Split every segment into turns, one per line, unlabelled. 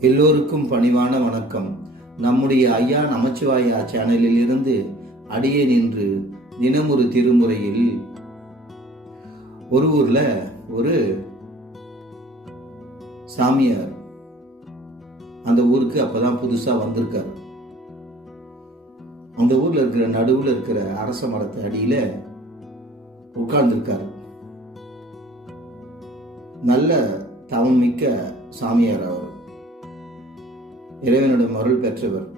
எல்லோருக்கும் பணிவான வணக்கம். நம்முடைய ஐயா நமச்சிவாயா சேனலில் இருந்து அடியே நின்று தினமொரு திருமுறையில் ஒரு ஊர்ல ஒரு சாமியார் அந்த ஊருக்கு அப்பதான் புதுசா வந்திருக்கார். அந்த ஊர்ல இருக்கிற நடுவுல இருக்கிற அரச மரத்து அடியில உட்கார்ந்துருக்காரு. நல்ல தவம் மிக்க சாமியார் அவர். இறைவனோட மருள் பெற்றவர்.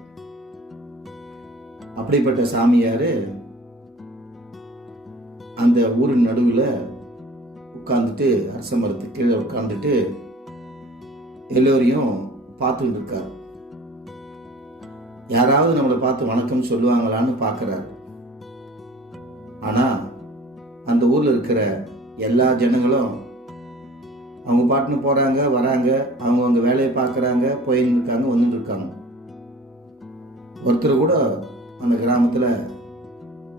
அப்படிப்பட்ட சாமியார் அந்த ஊரின் நடுவில் உட்கார்ந்துட்டு அரச மரத்து கீழே உட்காந்துட்டு எல்லோரையும் பார்த்துட்டு இருக்கார். யாராவது நம்மளை பார்த்து வணக்கம் சொல்லுவாங்களான்னு பார்க்குறாரு. ஆனால் அந்த ஊரில் இருக்கிற எல்லா ஜனங்களும் அவங்க பாட்டுன்னு போகிறாங்க வராங்க அவங்க அவங்க வேலையை பார்க்குறாங்க போயின்னு இருக்காங்க வந்துட்டு இருக்காங்க. ஒருத்தர் கூட அந்த கிராமத்தில்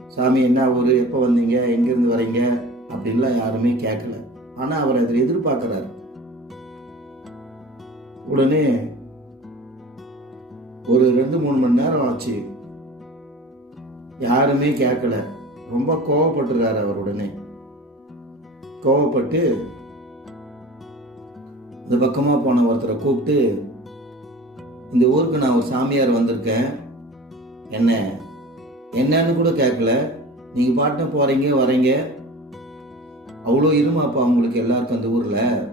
சாமி என்ன ஊர்? எப்போ வந்தீங்க? எங்கேருந்து வரீங்க? அப்படின்லாம் யாருமே கேட்கல ஆனால் அவர் அதில் எதிர்பார்க்குறாரு. உடனே ஒரு ரெண்டு மூணு மணி நேரம் ஆச்சு. யாருமே கேட்கல ரொம்ப கோவப்பட்டுறாரு அவர் உடனே. கோவப்பட்டு இந்த பக்கமாக போன ஒருத்தரை கூப்பிட்டு இந்த ஊருக்கு நான் ஒரு சாமியார் வந்திருக்கேன். என்ன? என்னன்னு கூட கேட்கல நீங்கள் பாட்டுன்னு போகிறீங்க வரீங்க. அவ்வளோ இருமாப்பா உங்களுக்கு எல்லாருக்கும் அந்த ஊரில்.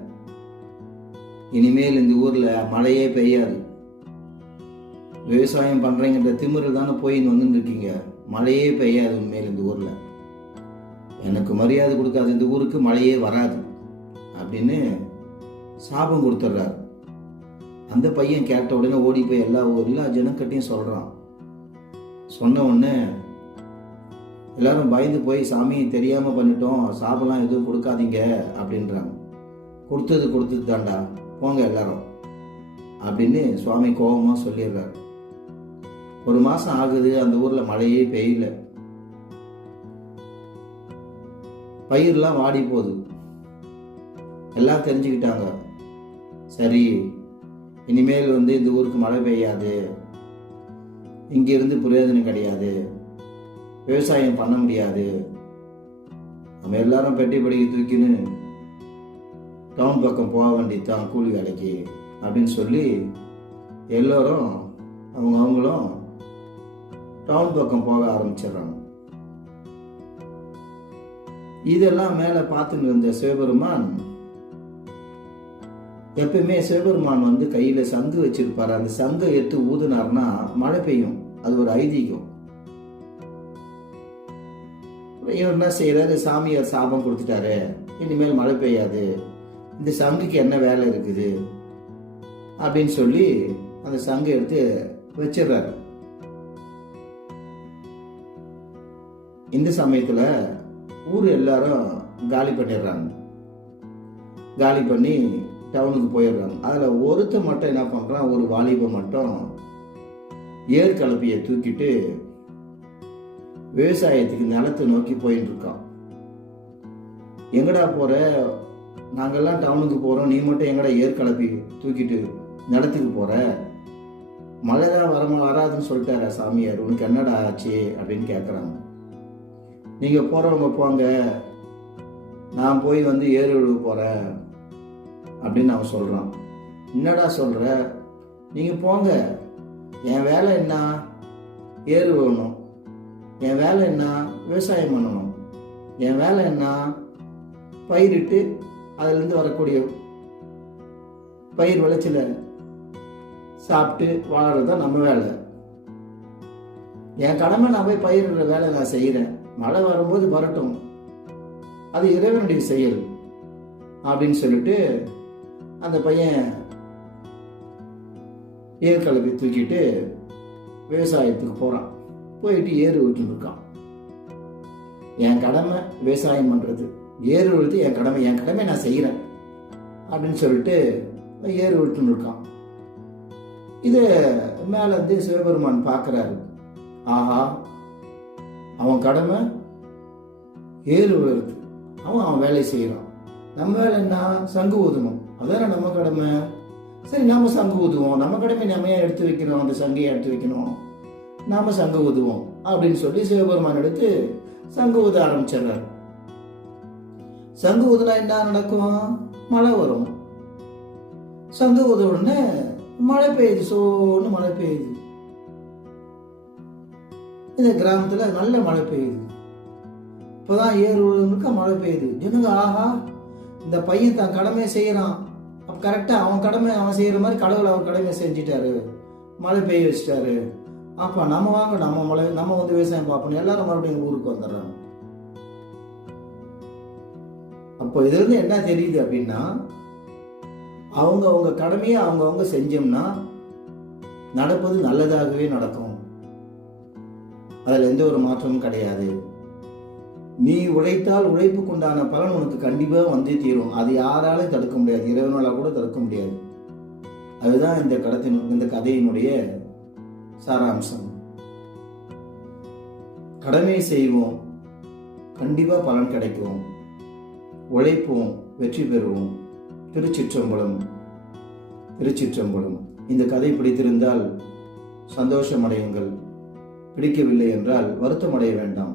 இனிமேல் இந்த ஊரில் மழையே பெய்யாது. விவசாயம் பண்ணுறீங்கன்ற திமிரில் தானே போய் வந்துட்டு இருக்கீங்க. மழையே பெய்யாது உண்மையில் இந்த ஊரில். எனக்கு மரியாதை கொடுக்காது இந்த ஊருக்கு மழையே வராது. அப்படின்னு சாபம் கொடுத்துட்றாரு அந்த பையன் கேட்ட உடனே ஓடி போய் எல்லா எல்லா ஜனக்கட்டையும் சொல்கிறான் சொன்ன உடனே எல்லாரும் பயந்து போய் சாமி தெரியாமல் பண்ணிட்டோம். சாபெல்லாம் எதுவும் கொடுக்காதீங்க அப்படின்றாங்க. கொடுத்தது கொடுத்தது தாண்டா. போங்க எல்லாரும் அப்படின்னு சுவாமி கோபமாக சொல்லிடுறாரு ஒரு மாதம் ஆகுது அந்த ஊரில் மழையே பெய்யல. பயிரெலாம் வாடி போகுது. எல்லாம் தெரிஞ்சுக்கிட்டாங்க. சரி இனிமேல் வந்து இந்த ஊருக்கு மழை பெய்யாது. இங்கிருந்து பிரயோஜனம் கிடையாது. விவசாயம் பண்ண முடியாது. நம்ம எல்லாரும் பெட்டி படிக்க தூக்கின்னு டவுன் பக்கம் போக வேண்டியதுதான் கூலி வேலைக்கு அப்படின்னு சொல்லி எல்லோரும் அவங்க அவங்களும் டவுன் பக்கம் போக ஆரம்பிச்சிடுறாங்க. இதெல்லாம் மேலே பார்த்துன்னு இருந்த சிவபெருமான் எப்பயுமே சிவபெருமான் வந்து கையில் சங்கு வச்சிருப்பார். அந்த சங்கை எடுத்து ஊதுனார்னா மழை பெய்யும். அது ஒரு ஐதீகம். இவர் என்ன செய்யறாரு சாமியார் சாபம் கொடுத்துட்டாரு. இனிமேல் மழை பெய்யாது. இந்த சங்குக்கு என்ன வேலை இருக்குது? அப்படின்னு சொல்லி அந்த சங்கை எடுத்து வச்சிடுறாரு. இந்த சமயத்துல ஊர் எல்லாரும் காலி பண்ணிடுறாங்க. காலி பண்ணி டவுனுக்கு போயிடுறாங்க. அதில் ஒருத்த மட்டும் என்ன பண்ணுறான் ஒரு வாலிபை மட்டும் ஏர் கலப்பையை தூக்கிட்டு விவசாயத்துக்கு நிலத்தை நோக்கி போயிட்டு இருக்கான். எங்கடா போகிற நாங்கள்லாம் டவுனுக்கு போகிறோம் நீ மட்டும் எங்கடா ஏர் கலப்பி தூக்கிட்டு நிலத்துக்கு போகிற மழை தான் வரமா வராதுன்னு சொல்லிட்டாரா சாமியார். உனக்கு என்னடா ஆச்சு அப்படின்னு கேட்குறாங்க நீங்கள் போகிறவங்க போங்க. நான் போய் வந்து ஏறு விழுவ போகிறேன் அப்படின்னு அவன் சொல்கிறான் என்னடா சொல்கிற நீங்கள் போங்க. என் வேலை என்ன? ஏறு வேணும் என் வேலை என்ன? விவசாயம் பண்ணணும். என் வேலை என்ன? பயிரிட்டு அதுலேருந்து வரக்கூடிய பயிர் விளைச்சல சாப்பிட்டு வாழறது தான் நம்ம வேலை. என் கடமை நான் போய் பயிரிடுற வேலை நான் செய்கிறேன். மழை வரும்போது வரட்டும். அது இறைவனுடைய செயல் அப்படின்னு சொல்லிட்டு அந்த பையன் ஏற்கலவை தூக்கிட்டு விவசாயத்துக்கு போகிறான் போயிட்டு ஏறு விட்டுருக்கான் இருக்கான். என் கடமை விவசாயம் பண்ணுறது ஏறு விழுத்து என் கடமை என் கடமை நான் செய்கிறேன் அப்படின்னு சொல்லிட்டு ஏறு விட்டுன்னு இருக்கான். இது மேலே வந்து சிவபெருமான் பார்க்குறாரு ஆஹா அவன் கடமை ஏறு விழுறது அவன் அவன் வேலையை செய்கிறான் நம்ம வேலை என்ன? சங்கு ஊதணும். அதான் நம்ம கடமை? சரி நாம சங்கு ஊதுவோம். நம்ம கடமை நம்ம ஏன் எடுத்து வைக்கணும் அந்த சங்கையை எடுத்து வைக்கணும். நாம சங்கு ஊதுவோம் அப்படின்னு சொல்லி சிவபெருமான் எடுத்து சங்கு ஊத ஆரம்பிச்சிடுறாரு. சங்கு ஊதுனா என்ன நடக்கும்? மழை வரும். சங்கு ஊத உடனே மழை பெய்யுது. சோன்னு மழை பெய்யுது. இந்த கிராமத்துல நல்ல மழை பெய்யுது. இப்பதான் ஏறு முழுக்க மழை பெய்யுது. ஜனங்க ஆஹா இந்த பையன் தான் கடமையை செய்கிறான் அப்போ கரெக்டாக அவன் கடமை அவன் செய்கிற மாதிரி கடவுள் அவர் கடமையை செஞ்சிட்டாரு. மழை பெய்ய வச்சிட்டாரு. அப்போ நம்ம வாங்க நம்ம மழை நம்ம வந்து விவசாயம் பார்ப்போம் எல்லாரும் மறுபடியும் ஊருக்கு வந்துடுறாங்க. அப்போ இதுலேருந்து என்ன தெரியுது அப்படின்னா அவங்க அவங்க கடமையை அவங்க அவங்க செஞ்சோம்னா நடப்பது நல்லதாகவே நடக்கும். அதில் எந்த ஒரு மாற்றமும் கிடையாது. நீ உழைத்தால் உழைப்புக்குண்டான பலன் உனக்கு கண்டிப்பாக வந்தே தீரும். அது யாராலும் தடுக்க முடியாது. இறைவனால கூட தடுக்க முடியாது. அதுதான் இந்த கடத்தின் இந்த கதையினுடைய சாராம்சம். கடமை செய்வோம். கண்டிப்பாக பலன் கிடைக்கும். உழைப்போம். வெற்றி பெறுவோம். திருச்சிற்றம்பலம். திருச்சிற்றம்பலம். இந்த கதை பிடித்திருந்தால் சந்தோஷமடையுங்கள். பிடிக்கவில்லை என்றால் வருத்தமடைய வேண்டாம்.